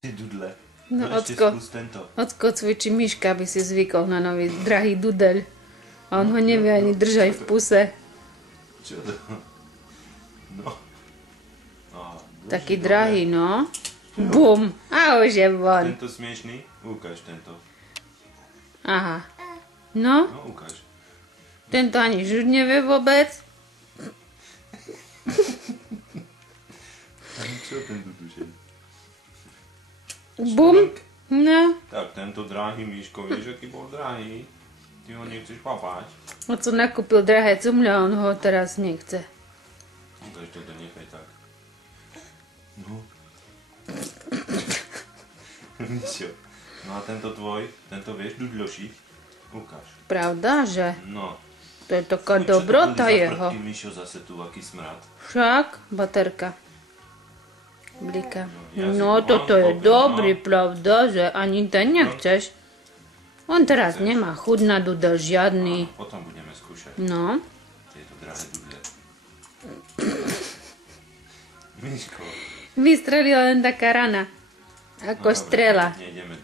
Ty dudle. No, Ešte Ocko, skús tento. Ocko cvičí myška, aby si zvykol na nový drahý dudeľ. A on ho nevie ani držať v puse. Čo to? No. Taký drahý, no. Bum! A už je von. Tento smiešný? Ukáž tento. Aha. No, No, ukáž. tento ani žuť nevie vôbec. Čo ten dudušek? Bum! No. Tak, tento drahý Miško, vieš, aký bol drahý? Ty ho nechceš papať? Oco nakúpil drahé cumľa a on ho teraz nechce. Ukáž toto, nechaj tak. No. Čo? No a tento tvoj, tento vieš dudľošiť? Ukáž. Pravda, že? No. To je taká dobrota jeho. Čo to boli za Mišo zase tu, aký smrad? Však, baterka. Blika. Ja si No, to toto mám je kúpiť, dobrý, no. pravda, že ani ten nechceš. On teraz nemá chuť na dudel žiadny. Áno, potom budeme skúšať No, tieto drahé dudle. Miško. vystrelila len taká rana. Ako No, dobre, strela. nejdeme